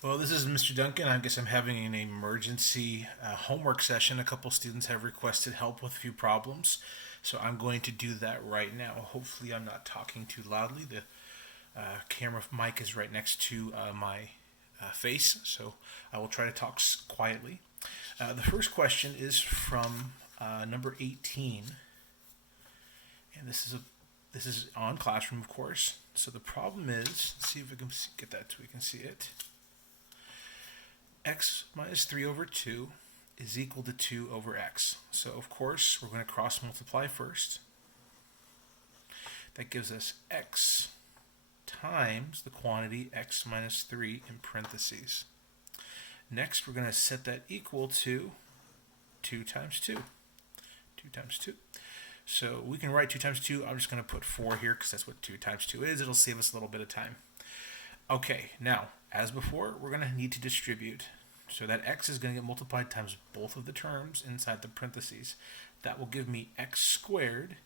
Well, this is Mr. Duncan. I guess I'm having an emergency homework session. A couple students have requested help with a few problems, so I'm going to do that right now. Hopefully, I'm not talking too loudly. The camera mic is right next to my face, so I will try to talk quietly. The first question is from number 18, and this is on Classroom, of course. So the problem is, let's see if we can get that so we can see it. X minus 3 over 2 is equal to 2 over x. So of course we're going to cross multiply first. That gives us x times the quantity x minus 3 in parentheses. Next we're going to set that equal to 2 times 2. 2 times 2. So we can write 2 times 2. I'm just going to put 4 here because that's what 2 times 2 is. It'll save us a little bit of time. Okay, now, as before, we're going to need to distribute. So that x is going to get multiplied times both of the terms inside the parentheses. That will give me x squared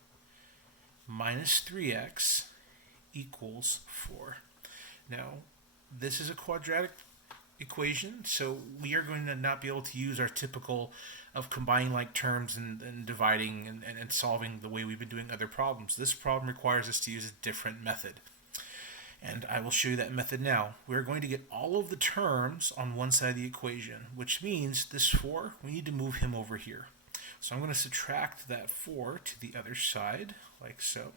minus 3x equals 4. Now, this is a quadratic equation, so we are going to not be able to use our typical of combining like terms and dividing and solving the way we've been doing other problems. This problem requires us to use a different method. And I will show you that method now. We're going to get all of the terms on one side of the equation, which means this 4, we need to move him over here. So I'm going to subtract that 4 to the other side, like so.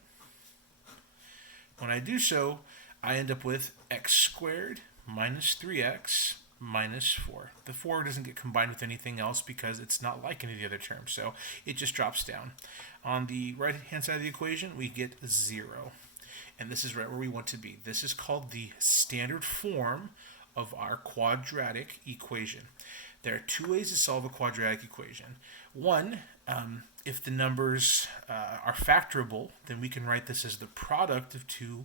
When I do so, I end up with x squared minus 3x minus 4. The 4 doesn't get combined with anything else because it's not like any of the other terms, so it just drops down. On the right-hand side of the equation, we get 0. And this is right where we want to be. This is called the standard form of our quadratic equation. There are two ways to solve a quadratic equation. One, if the numbers are factorable, then we can write this as the product of two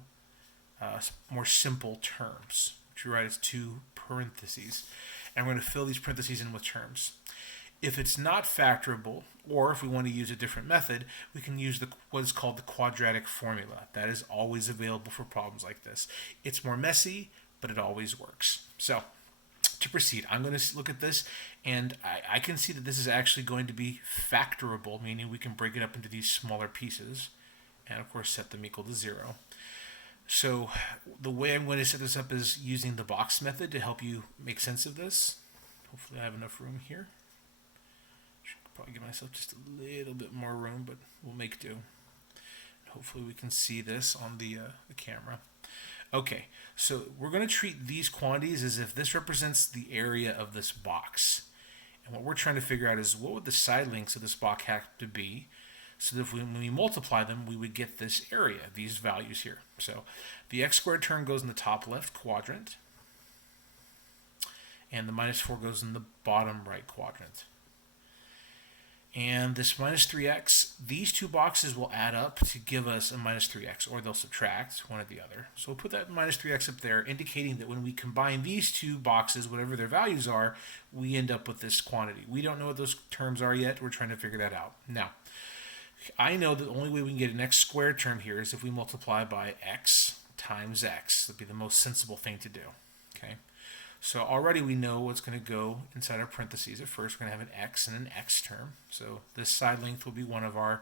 more simple terms, which we write as 2 parentheses. And we're going to fill these parentheses in with terms. If it's not factorable, or if we want to use a different method, we can use what is called the quadratic formula. That is always available for problems like this. It's more messy, but it always works. So, to proceed, I'm going to look at this, and I can see that this is actually going to be factorable, meaning we can break it up into these smaller pieces, and of course set them equal to 0. So, the way I'm going to set this up is using the box method to help you make sense of this. Hopefully I have enough room here. Probably give myself just a little bit more room, but we'll make do. Hopefully we can see this on the camera. Okay, so we're going to treat these quantities as if this represents the area of this box. And what we're trying to figure out is what would the side lengths of this box have to be so that when we multiply them, we would get this area, these values here. So the x squared term goes in the top left quadrant, and the minus 4 goes in the bottom right quadrant. And this minus 3x, these two boxes will add up to give us a minus 3x, or they'll subtract one or the other. So we'll put that minus 3x up there, indicating that when we combine these two boxes, whatever their values are, we end up with this quantity. We don't know what those terms are yet. We're trying to figure that out. Now, I know that the only way we can get an x squared term here is if we multiply by x times x. That would be the most sensible thing to do. Okay. So already we know what's going to go inside our parentheses. At first, we're going to have an x and an x term. So this side length will be one of our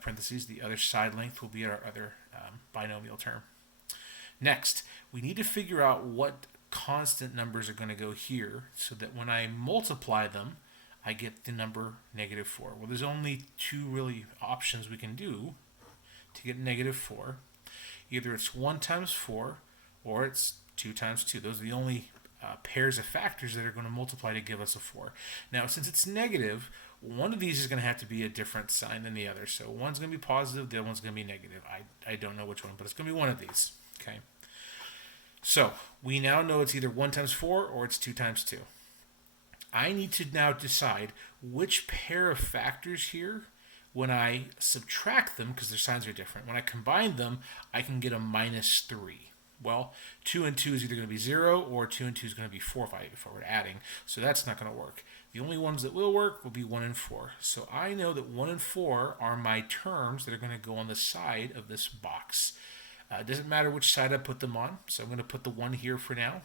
parentheses. The other side length will be our other binomial term. Next, we need to figure out what constant numbers are going to go here so that when I multiply them, I get the number negative 4. Well, there's only two really options we can do to get negative 4. Either it's 1 times 4 or it's 2 times 2. Those are the only pairs of factors that are going to multiply to give us a 4. Now, since it's negative, one of these is going to have to be a different sign than the other. So one's going to be positive, the other one's going to be negative. I don't know which one, but it's going to be one of these. Okay. So we now know it's either 1 times 4 or it's 2 times 2. I need to now decide which pair of factors here, when I subtract them, because their signs are different, when I combine them, I can get a minus 3. Well, 2 and 2 is either going to be 0 or 2 and 2 is going to be 4 if I were adding. So that's not going to work. The only ones that will work will be 1 and 4. So I know that 1 and 4 are my terms that are going to go on the side of this box. It doesn't matter which side I put them on. So I'm going to put the 1 here for now.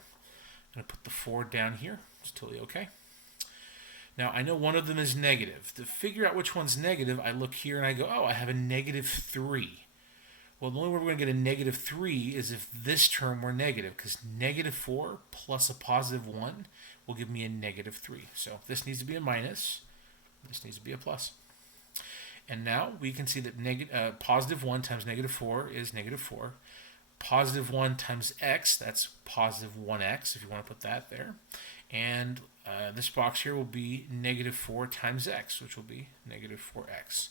going to put the 4 down here. It's totally okay. Now, I know one of them is negative. To figure out which one's negative, I look here and I go, oh, I have a negative 3. Well, the only way we're going to get a negative 3 is if this term were negative, because negative 4 plus a positive 1 will give me a negative 3. So this needs to be a minus. This needs to be a plus. And now we can see that positive 1 times negative 4 is negative 4. Positive 1 times x, that's positive 1x, if you want to put that there. And this box here will be negative 4 times x, which will be negative 4x.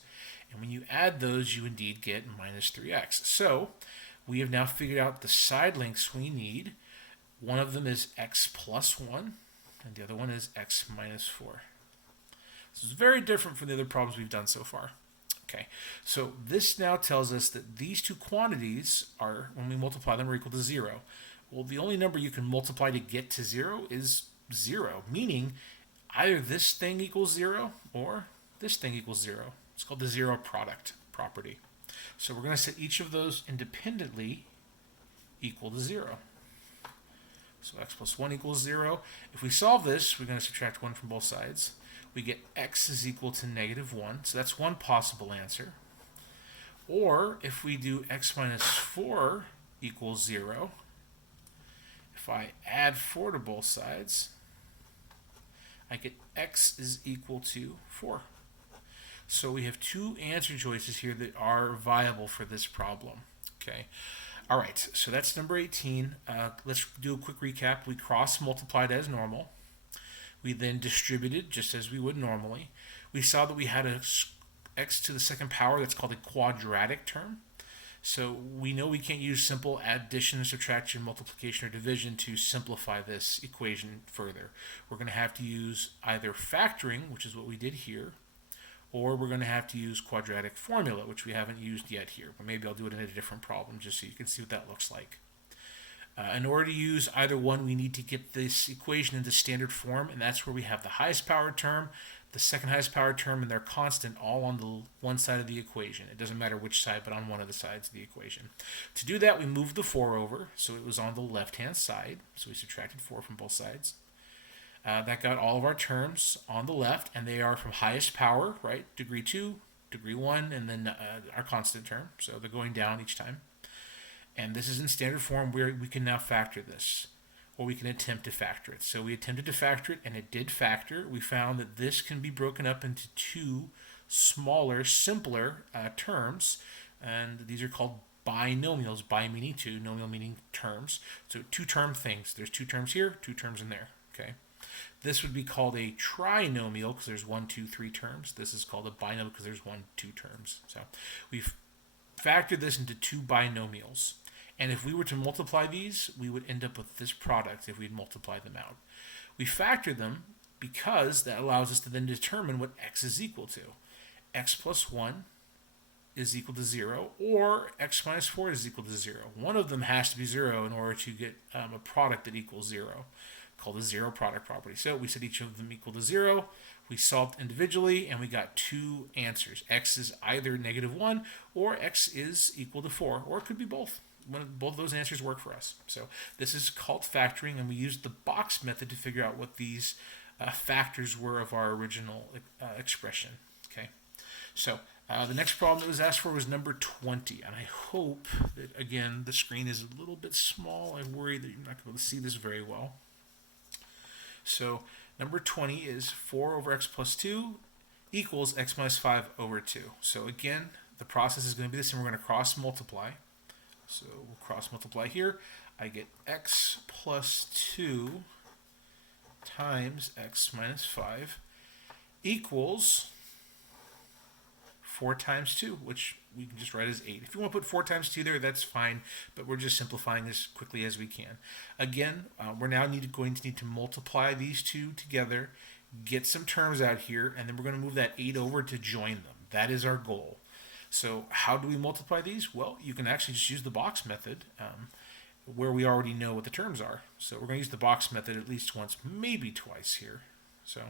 And when you add those, you indeed get minus 3x. So we have now figured out the side lengths we need. One of them is x plus 1, and the other one is x minus 4. This is very different from the other problems we've done so far. Okay, so this now tells us that these two quantities are, when we multiply them, are equal to 0. Well, the only number you can multiply to get to 0 is 0, meaning either this thing equals 0 or this thing equals 0. It's called the zero product property. So we're going to set each of those independently equal to 0. So x plus 1 equals 0. If we solve this, we're going to subtract 1 from both sides. We get x is equal to negative 1. So that's one possible answer. Or if we do x minus 4 equals 0, if I add 4 to both sides, I get x is equal to 4. So we have two answer choices here that are viable for this problem. Okay. All right, so that's number 18. Let's do a quick recap. We cross-multiplied as normal. We then distributed just as we would normally. We saw that we had a x to the second power that's called a quadratic term. So we know we can't use simple addition, subtraction, multiplication, or division to simplify this equation further. We're going to have to use either factoring, which is what we did here, or we're going to have to use quadratic formula, which we haven't used yet here. But maybe I'll do it in a different problem just so you can see what that looks like. In order to use either one, we need to get this equation into standard form, and that's where we have the highest power term, the second highest power term, and their constant all on the one side of the equation. It doesn't matter which side, but on one of the sides of the equation. To do that, we moved the 4 over, so it was on the left-hand side. So we subtracted 4 from both sides. That got all of our terms on the left, and they are from highest power, right? Degree 2, degree 1, and then our constant term. So they're going down each time. And this is in standard form where we can now factor this, or we can attempt to factor it. So we attempted to factor it, and it did factor. We found that this can be broken up into two smaller, simpler terms, and these are called binomials. Bi meaning two, nomial meaning terms. So two-term things. There's two terms here, two terms in there. Okay. This would be called a trinomial because there's 1, 2, 3 terms. This is called a binomial because there's 1, 2 terms. So we've factored this into two binomials. And if we were to multiply these, we would end up with this product if we'd multiply them out. We factor them because that allows us to then determine what x is equal to. X plus 1 is equal to 0, or x minus 4 is equal to 0. One of them has to be 0 in order to get a product that equals 0, called the zero product property. So we set each of them equal to 0. We solved individually, and we got two answers. X is either negative 1, or x is equal to 4, or it could be both. Both of those answers work for us. So this is called factoring, and we used the box method to figure out what these factors were of our original expression. Okay, so the next problem that was asked for was number 20, and I hope that, again, the screen is a little bit small. I worry that you're not going to be able to see this very well. So number 20 is 4 over x plus 2 equals x minus 5 over 2. So again, the process is going to be this, and we're going to cross multiply. So we'll cross multiply here. I get x plus 2 times x minus 5 equals 4 times 2, which we can just write as 8. If you want to put 4 times 2 there, that's fine, but we're just simplifying as quickly as we can. Again, we're now going to need to multiply these two together, get some terms out here, and then we're going to move that 8 over to join them. That is our goal. So how do we multiply these? Well, you can actually just use the box method where we already know what the terms are. So we're going to use the box method at least once, maybe twice here. So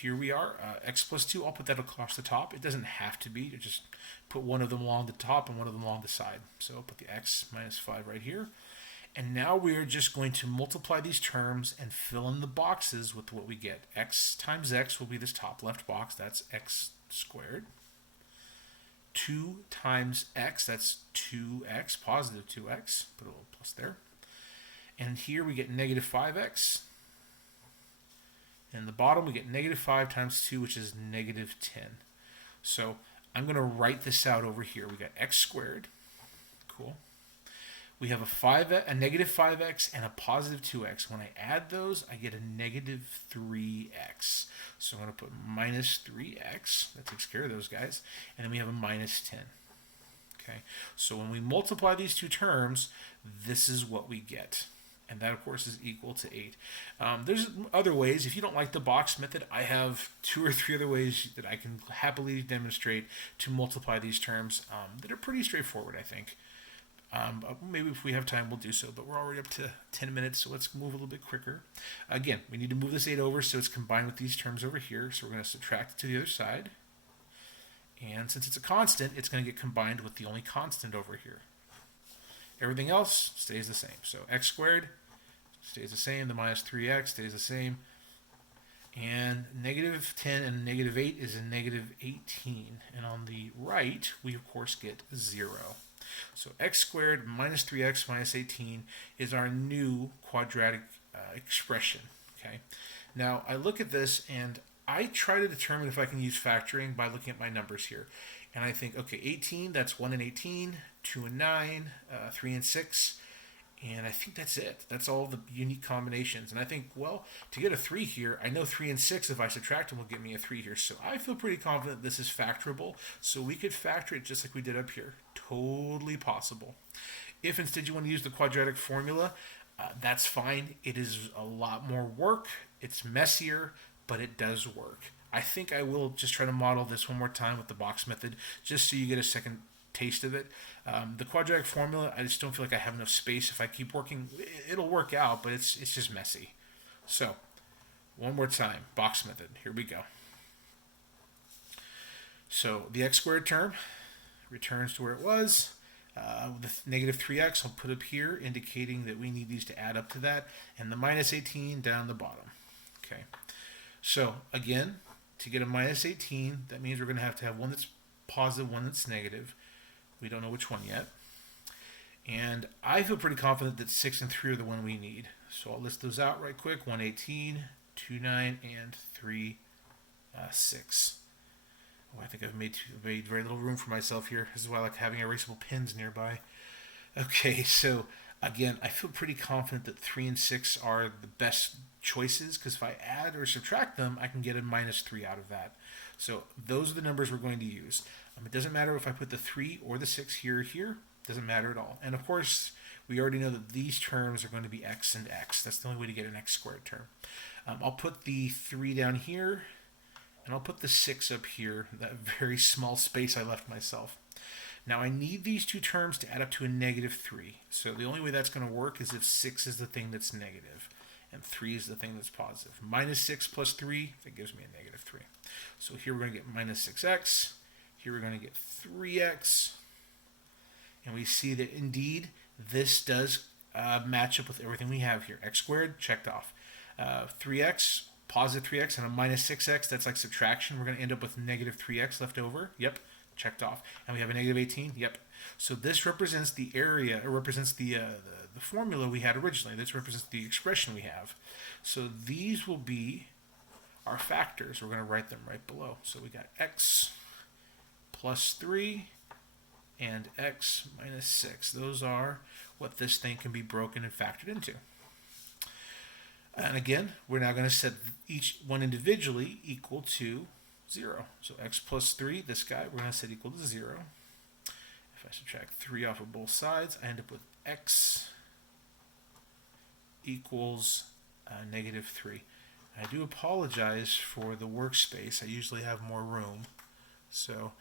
here we are, x plus 2. I'll put that across the top. It doesn't have to be. Just put one of them along the top and one of them along the side. So I'll put the x minus 5 right here. And now we are just going to multiply these terms and fill in the boxes with what we get. X times x will be this top left box. That's x squared. 2 times x, that's 2x, positive 2x. Put a little plus there. And here we get negative 5x. And in the bottom we get negative 5 times 2, which is negative 10. So I'm going to write this out over here. We got x squared. Cool. We have a negative 5x and a positive 2x. When I add those, I get a negative 3x. So I'm going to put minus 3x. That takes care of those guys. And then we have a minus 10. Okay. So when we multiply these two terms, this is what we get. And that, of course, is equal to 8. There's other ways. If you don't like the box method, I have 2 or 3 other ways that I can happily demonstrate to multiply these terms that are pretty straightforward, I think. Maybe if we have time, we'll do so, but we're already up to 10 minutes, so let's move a little bit quicker. Again, we need to move this 8 over so it's combined with these terms over here, so we're going to subtract it to the other side. And since it's a constant, it's going to get combined with the only constant over here. Everything else stays the same. So x squared stays the same, the minus 3x stays the same, and negative 10 and negative 8 is a negative 18. And on the right, we of course get 0. So x squared minus 3x minus 18 is our new quadratic expression. Okay. Now I look at this and I try to determine if I can use factoring by looking at my numbers here. And I think, okay, 18, that's 1 and 18, 2 and 9, 3 and 6. And I think that's it. That's all the unique combinations. And I think, well, to get a 3 here, I know 3 and 6, if I subtract them, will give me a 3 here. So I feel pretty confident this is factorable. So we could factor it just like we did up here. Totally possible. If instead you want to use the quadratic formula, that's fine. It is a lot more work. It's messier, but it does work. I think I will just try to model this one more time with the box method, just so you get a second taste of it. The quadratic formula, I just don't feel like I have enough space. If I keep working, it'll work out, but it's just messy. So, one more time, box method. Here we go. So, the x squared term returns to where it was. The negative 3x I'll put up here, indicating that we need these to add up to that. And the minus 18 down the bottom. Okay. So, again, to get a minus 18, that means we're going to have one that's positive, one that's negative. We don't know which one yet. And I feel pretty confident that 6 and 3 are the one we need. So I'll list those out right quick. 118, 29, and 3, 6. Oh, I think I've made very little room for myself here. This is why I like having erasable pens nearby. Okay, so again, I feel pretty confident that 3 and 6 are the best choices, because if I add or subtract them, I can get a minus 3 out of that. So those are the numbers we're going to use. It doesn't matter if I put the 3 or the 6 here. Doesn't matter at all. And of course, we already know that these terms are going to be x and x. That's the only way to get an x squared term. I'll put the 3 down here, and I'll put the 6 up here, that very small space I left myself. Now I need these two terms to add up to a negative 3. So the only way that's going to work is if 6 is the thing that's negative, and 3 is the thing that's positive. Minus 6 plus 3, that gives me a negative 3. So here we're going to get minus 6x. Here we're going to get 3x. And we see that indeed this does match up with everything we have here. X squared, checked off. 3x, positive 3x, and a minus 6x, that's like subtraction. We're going to end up with negative 3x left over. Yep, checked off. And we have a negative 18. Yep. So this represents the area, or represents the formula we had originally. This represents the expression we have. So these will be our factors. We're going to write them right below. So we got x plus 3 and x minus 6. Those are what this thing can be broken and factored into. And again, we're now going to set each one individually equal to 0. So x plus 3, this guy, we're going to set equal to 0. If I subtract 3 off of both sides, I end up with x equals negative 3. I do apologize for the workspace. I usually have more room. So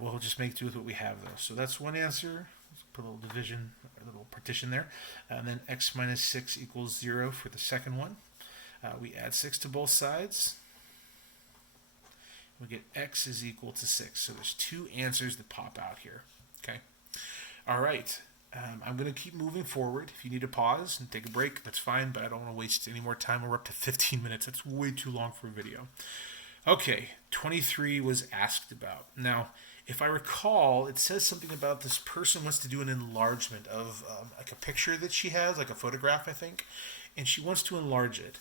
we'll just make do with what we have, though. So that's one answer. Let's put a little division, a little partition there. And then x minus 6 equals 0 for the second one. We add 6 to both sides. We get x is equal to 6. So there's two answers that pop out here. Okay. All right. I'm going to keep moving forward. If you need to pause and take a break, that's fine, but I don't want to waste any more time. We're up to 15 minutes. That's way too long for a video. Okay, 23 was asked about. Now, if I recall, it says something about this person wants to do an enlargement of like a picture that she has, like a photograph, I think, and she wants to enlarge it.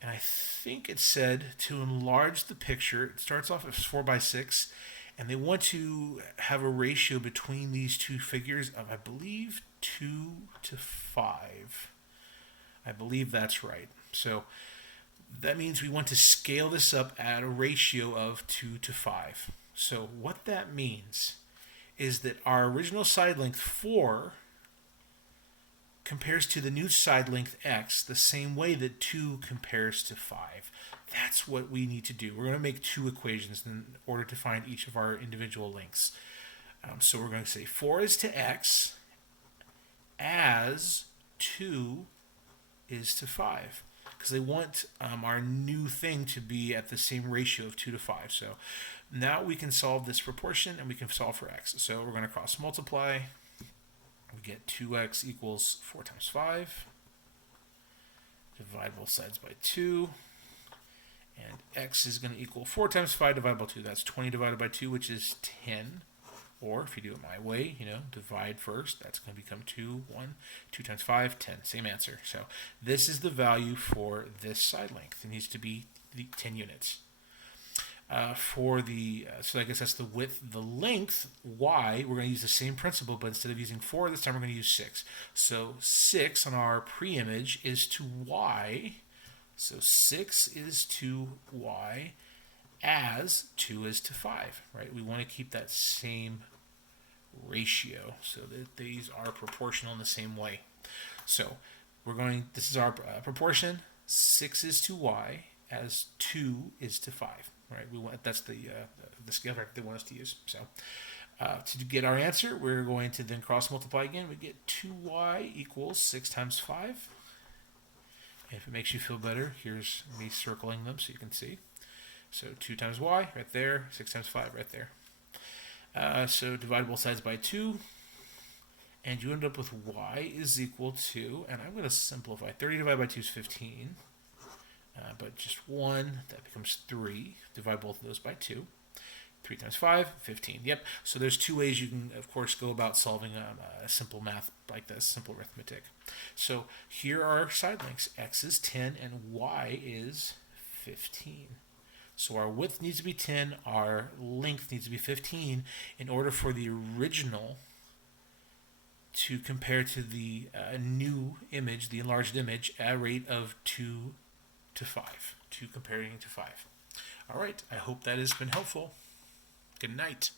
And I think it said to enlarge the picture, it starts off as 4 by 6, and they want to have a ratio between these two figures of, I believe, 2 to 5. I believe that's right. So that means we want to scale this up at a ratio of 2 to 5. So what that means is that our original side length 4 compares to the new side length x the same way that 2 compares to 5. That's what we need to do. We're going to make two equations in order to find each of our individual lengths. So we're going to say 4 is to x as 2 is to 5. Because they want our new thing to be at the same ratio of 2 to 5. So now we can solve this proportion and we can solve for x. So we're going to cross multiply. We get 2x equals 4 times 5. Divide both sides by 2. And x is going to equal 4 times 5 divided by 2. That's 20 divided by 2, which is 10. Or if you do it my way, divide first. That's going to become 2, 1. 2 times 5, 10. Same answer. So this is the value for this side length. It needs to be 10 units. So I guess that's the width. The length, y, we're going to use the same principle, but instead of using 4, this time we're going to use 6. So 6 on our pre-image is to y. So 6 is to y as 2 is to 5, right? We want to keep that same ratio so that these are proportional in the same way. So this is our proportion. 6 is to y as 2 is to 5, right? That's the scale factor they want us to use. So to get our answer, we're going to then cross multiply again. We get 2y equals 6 times 5. And if it makes you feel better, here's me circling them so you can see. So 2 times y right there, 6 times 5 right there. So divide both sides by 2. And you end up with y is equal to, and I'm going to simplify, 30 divided by 2 is 15. But just 1, that becomes 3. Divide both of those by 2. 3 times 5, 15. Yep. So there's two ways you can, of course, go about solving a simple math like this, simple arithmetic. So here are our side lengths. X is 10 and y is 15. So our width needs to be 10, our length needs to be 15 in order for the original to compare to the new image, the enlarged image, at a rate of 2 to 5, 2 comparing to 5. All right, I hope that has been helpful. Good night.